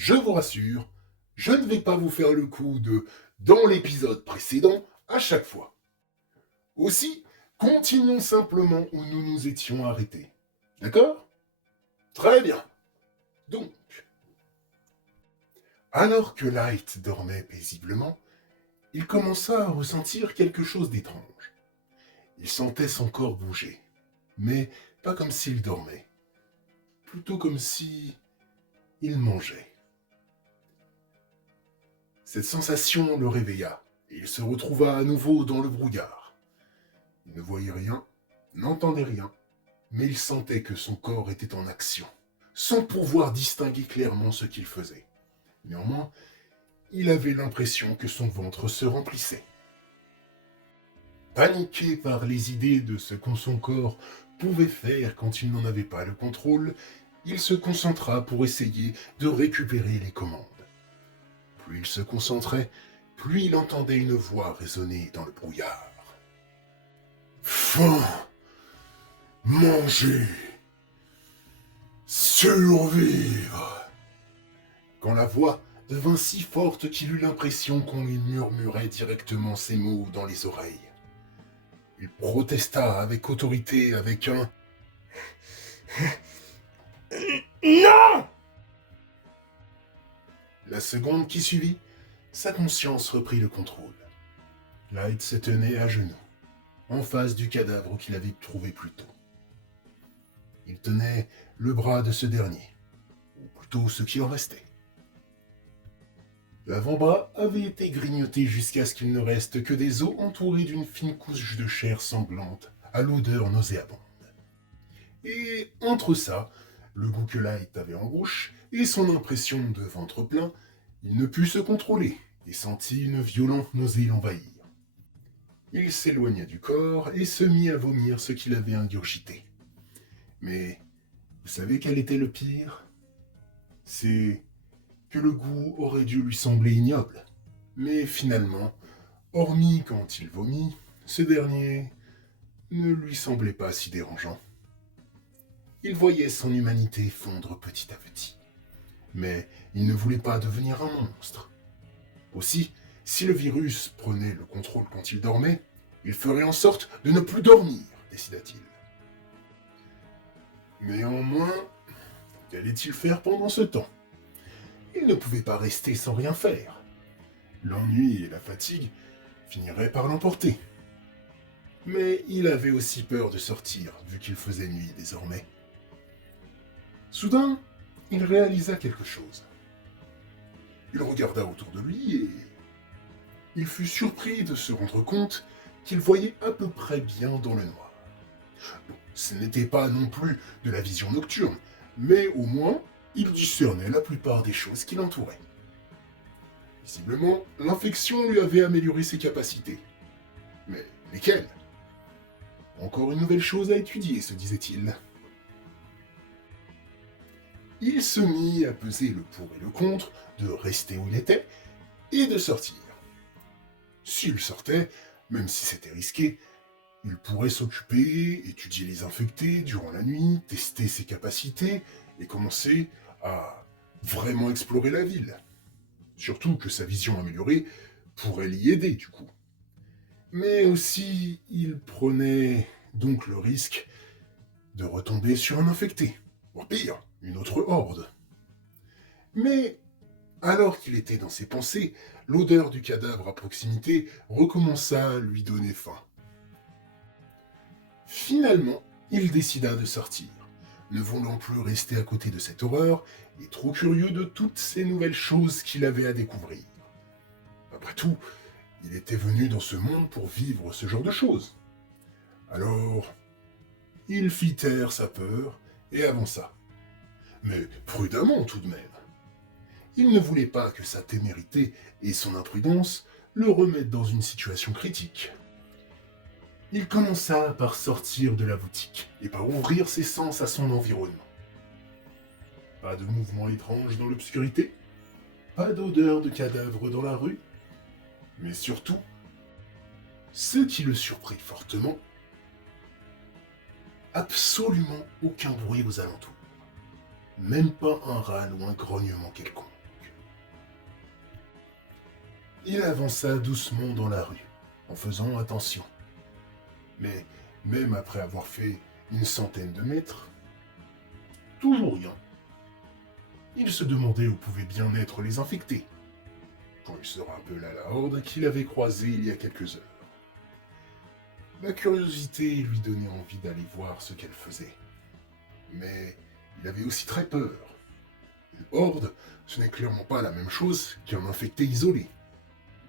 je vous rassure, je ne vais pas vous faire le coup de dans l'épisode précédent à chaque fois. Aussi, continuons simplement où nous nous étions arrêtés. D'accord? Très bien. Donc, alors que Light dormait paisiblement, il commença à ressentir quelque chose d'étrange. Il sentait son corps bouger, mais pas comme s'il dormait, plutôt comme si il mangeait. Cette sensation le réveilla, et il se retrouva à nouveau dans le brouillard. Il ne voyait rien, n'entendait rien, mais il sentait que son corps était en action, sans pouvoir distinguer clairement ce qu'il faisait. Néanmoins, il avait l'impression que son ventre se remplissait. Paniqué par les idées de ce que son corps pouvait faire quand il n'en avait pas le contrôle, il se concentra pour essayer de récupérer les commandes. Plus il se concentrait, plus il entendait une voix résonner dans le brouillard. Faim, manger, survivre. Quand la voix devint si forte qu'il eut l'impression qu'on lui murmurait directement ces mots dans les oreilles. Il protesta avec autorité, avec un Non! La seconde qui suivit, sa conscience reprit le contrôle. Light se tenait à genoux, en face du cadavre qu'il avait trouvé plus tôt. Il tenait le bras de ce dernier, ou plutôt ce qui en restait. L'avant-bras avait été grignoté jusqu'à ce qu'il ne reste que des os entourés d'une fine couche de chair sanglante, à l'odeur nauséabonde. Et entre ça, le goût que Light avait en bouche et son impression de ventre plein, il ne put se contrôler et sentit une violente nausée l'envahir. Il s'éloigna du corps et se mit à vomir ce qu'il avait ingurgité. Mais vous savez quel était le pire? C'est que le goût aurait dû lui sembler ignoble. Mais finalement, hormis quand il vomit, ce dernier ne lui semblait pas si dérangeant. Il voyait son humanité fondre petit à petit. Mais il ne voulait pas devenir un monstre. Aussi, si le virus prenait le contrôle quand il dormait, il ferait en sorte de ne plus dormir, décida-t-il. Néanmoins, qu'allait-il faire pendant ce temps? Il ne pouvait pas rester sans rien faire. L'ennui et la fatigue finiraient par l'emporter. Mais il avait aussi peur de sortir, vu qu'il faisait nuit désormais. Soudain, il réalisa quelque chose. Il regarda autour de lui et il fut surpris de se rendre compte qu'il voyait à peu près bien dans le noir. Bon, ce n'était pas non plus de la vision nocturne, mais au moins, il discernait la plupart des choses qui l'entouraient. Visiblement, l'infection lui avait amélioré ses capacités. Mais lesquelles? Encore une nouvelle chose à étudier, se disait-il. Il se mit à peser le pour et le contre de rester où il était et de sortir. S'il sortait, même si c'était risqué, il pourrait s'occuper, étudier les infectés durant la nuit, tester ses capacités et commencer à vraiment explorer la ville. Surtout que sa vision améliorée pourrait l'y aider du coup. Mais aussi, il prenait donc le risque de retomber sur un infecté, ou pire, une autre horde. Mais alors qu'il était dans ses pensées, l'odeur du cadavre à proximité recommença à lui donner faim. Finalement, il décida de sortir, ne voulant plus rester à côté de cette horreur et trop curieux de toutes ces nouvelles choses qu'il avait à découvrir. Après tout, il était venu dans ce monde pour vivre ce genre de choses. Alors, il fit taire sa peur et avança. Mais prudemment tout de même. Il ne voulait pas que sa témérité et son imprudence le remettent dans une situation critique. Il commença par sortir de la boutique et par ouvrir ses sens à son environnement. Pas de mouvement étrange dans l'obscurité, pas d'odeur de cadavre dans la rue, mais surtout, ce qui le surprit fortement, absolument aucun bruit aux alentours. Même pas un râle ou un grognement quelconque. Il avança doucement dans la rue, en faisant attention. Mais même après avoir fait une centaine de mètres, toujours rien. Il se demandait où pouvaient bien être les infectés, quand il se rappela la horde qu'il avait croisée il y a quelques heures. La curiosité lui donnait envie d'aller voir ce qu'elle faisait. Mais il avait aussi très peur. Une horde, ce n'est clairement pas la même chose qu'un infecté isolé.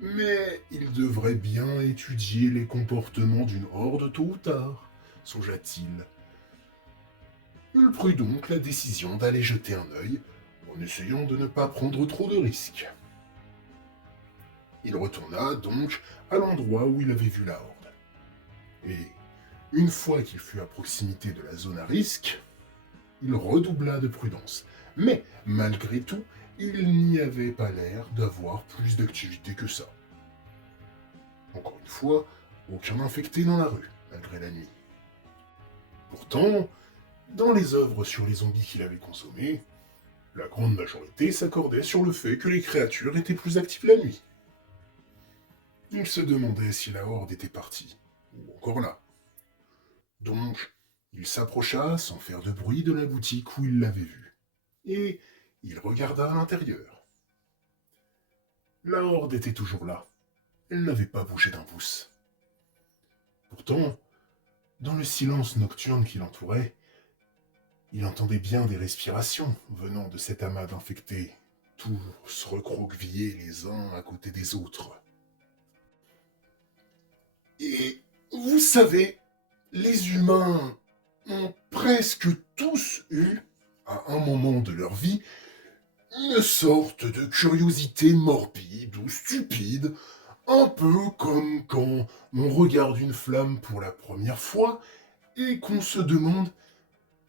Mais il devrait bien étudier les comportements d'une horde tôt ou tard, songea-t-il. Il prit donc la décision d'aller jeter un œil, en essayant de ne pas prendre trop de risques. Il retourna donc à l'endroit où il avait vu la horde. Et une fois qu'il fut à proximité de la zone à risque, il redoubla de prudence. Mais malgré tout, il n'y avait pas l'air d'avoir plus d'activité que ça. Encore une fois, aucun infecté dans la rue, malgré la nuit. Pourtant, dans les œuvres sur les zombies qu'il avait consommées, la grande majorité s'accordait sur le fait que les créatures étaient plus actives la nuit. Il se demandait si la horde était partie, ou encore là. Donc, il s'approcha sans faire de bruit de la boutique où il l'avait vue, et il regarda à l'intérieur. La horde était toujours là. Elle n'avait pas bougé d'un pouce. Pourtant, dans le silence nocturne qui l'entourait, il entendait bien des respirations venant de cet amas d'infectés, tous recroquevillés les uns à côté des autres. Et vous savez, les humains ont presque tous eu, à un moment de leur vie, une sorte de curiosité morbide ou stupide, un peu comme quand on regarde une flamme pour la première fois et qu'on se demande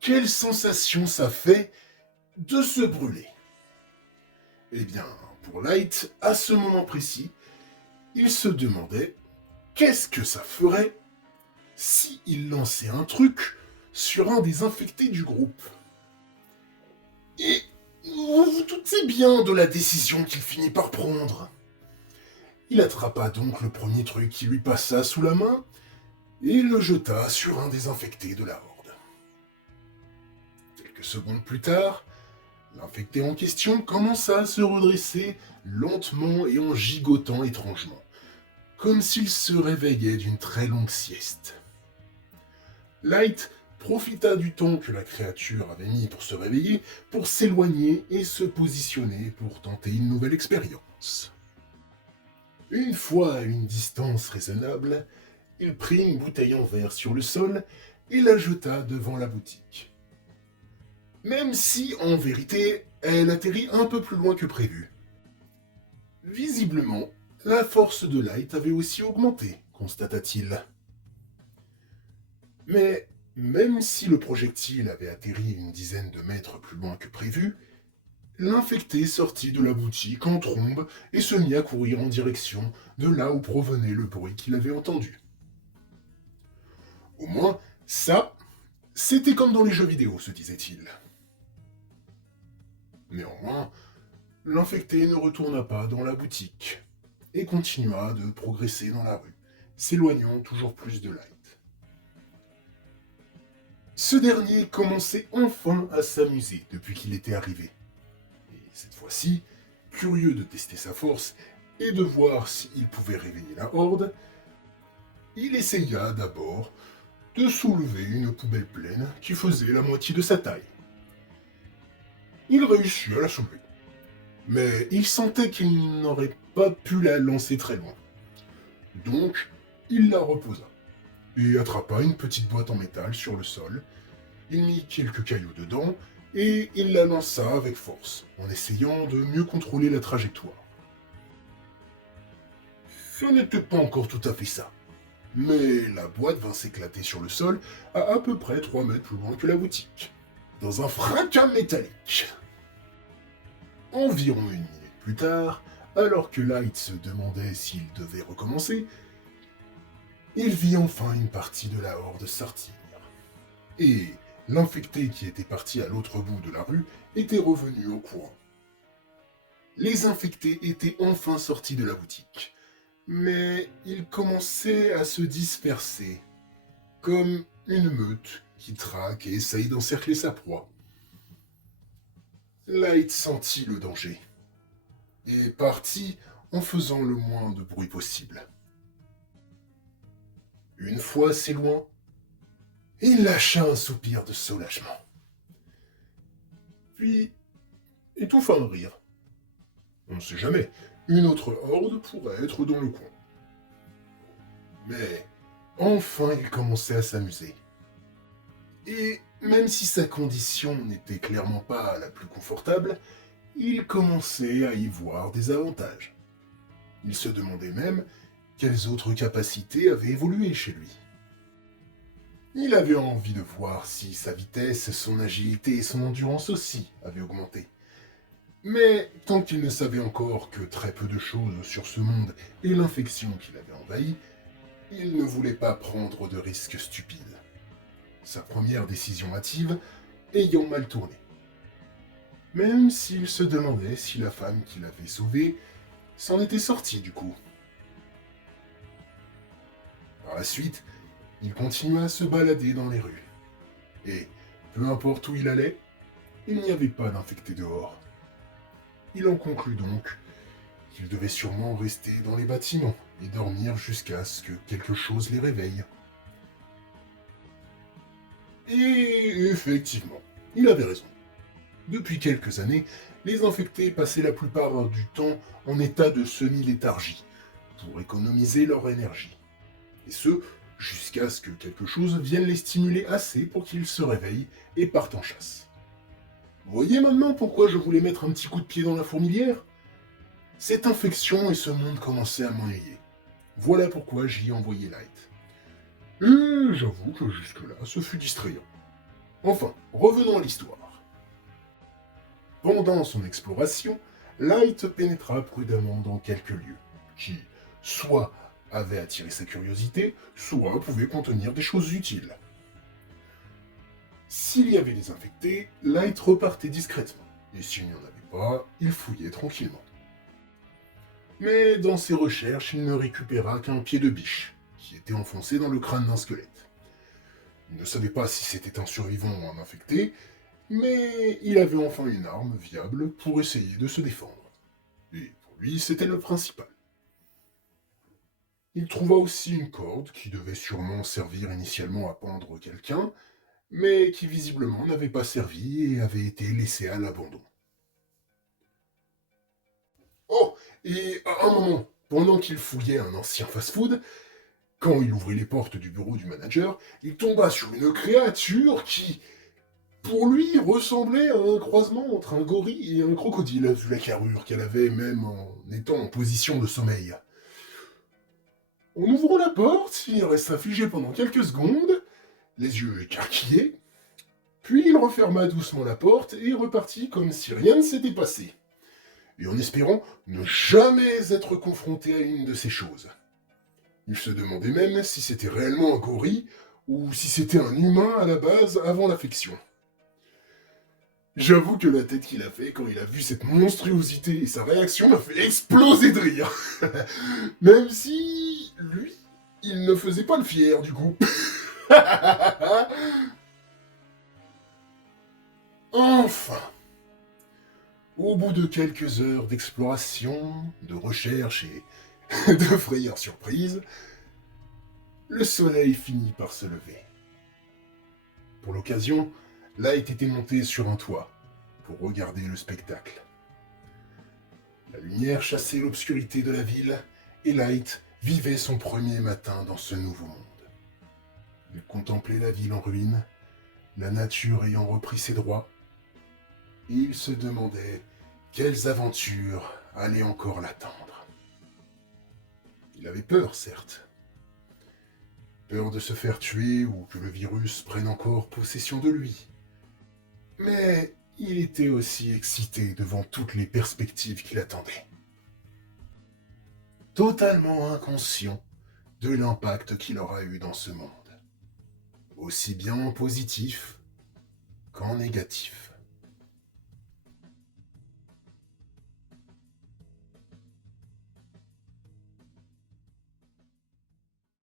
quelle sensation ça fait de se brûler. Eh bien, pour Light, à ce moment précis, il se demandait qu'est-ce que ça ferait si il lançait un truc sur un des infectés du groupe. Et vous vous doutez bien de la décision qu'il finit par prendre. Il attrapa donc le premier truc qui lui passa sous la main et le jeta sur un des infectés de la horde. Quelques secondes plus tard, l'infecté en question commença à se redresser lentement et en gigotant étrangement, comme s'il se réveillait d'une très longue sieste. Light profita du temps que la créature avait mis pour se réveiller, pour s'éloigner et se positionner pour tenter une nouvelle expérience. Une fois à une distance raisonnable, il prit une bouteille en verre sur le sol et la jeta devant la boutique. Même si, en vérité, elle atterrit un peu plus loin que prévu. Visiblement, la force de Light avait aussi augmenté, constata-t-il. Mais même si le projectile avait atterri une dizaine de mètres plus loin que prévu, l'infecté sortit de la boutique en trombe et se mit à courir en direction de là où provenait le bruit qu'il avait entendu. Au moins, ça, c'était comme dans les jeux vidéo, se disait-il. Néanmoins, l'infecté ne retourna pas dans la boutique et continua de progresser dans la rue, s'éloignant toujours plus de Light. Ce dernier commençait enfin à s'amuser depuis qu'il était arrivé. Et cette fois-ci, curieux de tester sa force et de voir s'il pouvait réveiller la horde, il essaya d'abord de soulever une poubelle pleine qui faisait la moitié de sa taille. Il réussit à la soulever, mais il sentait qu'il n'aurait pas pu la lancer très loin. Donc, il la reposa et attrapa une petite boîte en métal sur le sol. Il mit quelques cailloux dedans et il la lança avec force, en essayant de mieux contrôler la trajectoire. Ce n'était pas encore tout à fait ça, mais la boîte vint s'éclater sur le sol à peu près 3 mètres plus loin que la boutique, dans un fracas métallique. Environ une minute plus tard, alors que Light se demandait s'il devait recommencer, il vit enfin une partie de la horde sortir. Et l'infecté qui était parti à l'autre bout de la rue était revenu au courant. Les infectés étaient enfin sortis de la boutique. Mais ils commençaient à se disperser, comme une meute qui traque et essaye d'encercler sa proie. Light sentit le danger et partit en faisant le moins de bruit possible. Une fois assez loin, il lâcha un soupir de soulagement. Puis étouffa un rire. On ne sait jamais, une autre horde pourrait être dans le coin. Mais enfin il commençait à s'amuser. Et même si sa condition n'était clairement pas la plus confortable, il commençait à y voir des avantages. Il se demandait même quelles autres capacités avaient évolué chez lui. Il avait envie de voir si sa vitesse, son agilité et son endurance aussi avaient augmenté. Mais tant qu'il ne savait encore que très peu de choses sur ce monde et l'infection qui l'avait envahi, il ne voulait pas prendre de risques stupides. Sa première décision hâtive ayant mal tourné. Même s'il se demandait si la femme qui l'avait sauvé s'en était sortie du coup. Par la suite, il continua à se balader dans les rues. Et, peu importe où il allait, il n'y avait pas d'infectés dehors. Il en conclut donc qu'il devait sûrement rester dans les bâtiments et dormir jusqu'à ce que quelque chose les réveille. Et effectivement, il avait raison. Depuis quelques années, les infectés passaient la plupart du temps en état de semi-léthargie, pour économiser leur énergie. Et ce, jusqu'à ce que quelque chose vienne les stimuler assez pour qu'ils se réveillent et partent en chasse. Vous voyez maintenant pourquoi je voulais mettre un petit coup de pied dans la fourmilière? Cette infection et ce monde commençaient à m'ennuyer. Voilà pourquoi j'y ai envoyé Light. Et j'avoue que jusque-là, ce fut distrayant. Enfin, revenons à l'histoire. Pendant son exploration, Light pénétra prudemment dans quelques lieux, qui, soit avaient attiré sa curiosité, soit pouvaient contenir des choses utiles. S'il y avait des infectés, Light repartait discrètement, et s'il n'y en avait pas, il fouillait tranquillement. Mais dans ses recherches, il ne récupéra qu'un pied de biche, qui était enfoncé dans le crâne d'un squelette. Il ne savait pas si c'était un survivant ou un infecté, mais il avait enfin une arme viable pour essayer de se défendre. Et pour lui, c'était le principal. Il trouva aussi une corde qui devait sûrement servir initialement à pendre quelqu'un, mais qui visiblement n'avait pas servi et avait été laissée à l'abandon. Oh, et à un moment, pendant qu'il fouillait un ancien fast-food, quand il ouvrit les portes du bureau du manager, il tomba sur une créature qui, pour lui, ressemblait à un croisement entre un gorille et un crocodile, vu la carrure qu'elle avait même en étant en position de sommeil. En ouvrant la porte, il resta figé pendant quelques secondes, les yeux écarquillés, puis il referma doucement la porte et repartit comme si rien ne s'était passé, et en espérant ne jamais être confronté à une de ces choses. Il se demandait même si c'était réellement un gorille ou si c'était un humain à la base avant l'affection. J'avoue que la tête qu'il a fait quand il a vu cette monstruosité et sa réaction m'a fait exploser de rire. Même si, lui, il ne faisait pas le fier du coup. Enfin, au bout de quelques heures d'exploration, de recherche et de frayeurs surprises, le soleil finit par se lever. Pour l'occasion, Light était monté sur un toit pour regarder le spectacle. La lumière chassait l'obscurité de la ville et Light vivait son premier matin dans ce nouveau monde. Il contemplait la ville en ruine, la nature ayant repris ses droits, et il se demandait quelles aventures allaient encore l'attendre. Il avait peur, certes. Peur de se faire tuer ou que le virus prenne encore possession de lui. Mais il était aussi excité devant toutes les perspectives qui l'attendaient. Totalement inconscient de l'impact qu'il aura eu dans ce monde, aussi bien en positif qu'en négatif.